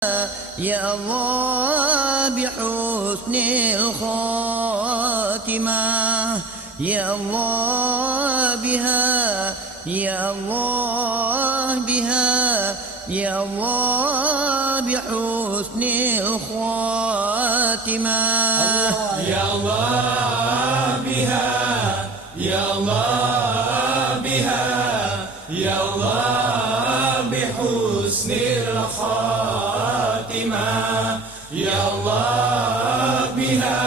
يا الله بحسن الخاتمة يا الله بها يا الله بها يا الله بحسن الخاتمة يا الله بها يا الله بها يا الله بحسن الخاتمة يا الله بها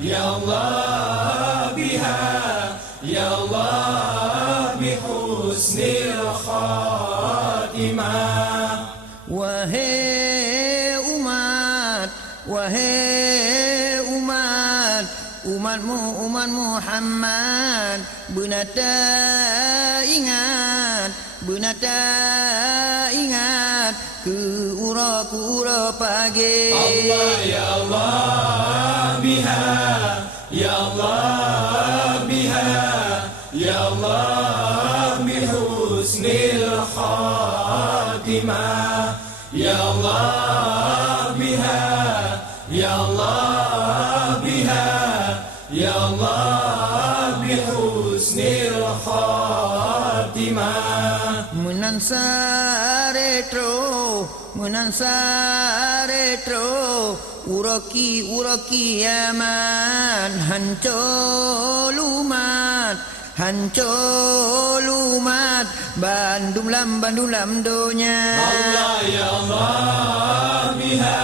يا الله بها يا الله بحسن الخاتمة Wahai umat Muhammad, benata ingat ke ura pagi. Allah ya Allah biha ya Allah biha ya Allah bihusnil khatimah ya Allah biha ya Allah biha ya Allah bihusnil khatimah. Menansar retro uraki aman hancur lumat bandum lam donya. Allah ya Allah biha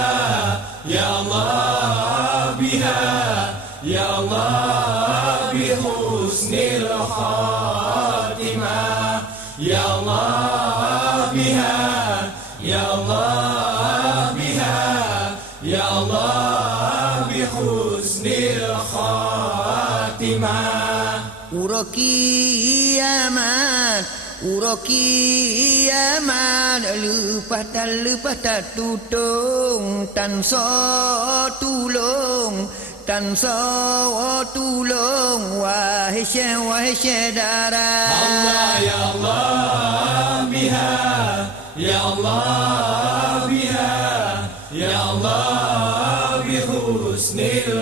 ya Allah biha ya Allah bihusnil khatimah ya Allah biha ya Allah biha ya Allah bihusnil khatimah. Uraki aman lepas tak tutung tan so tulung wahai saudara. Allah ya Allah biha ya Allah biha ya Allah bihusnil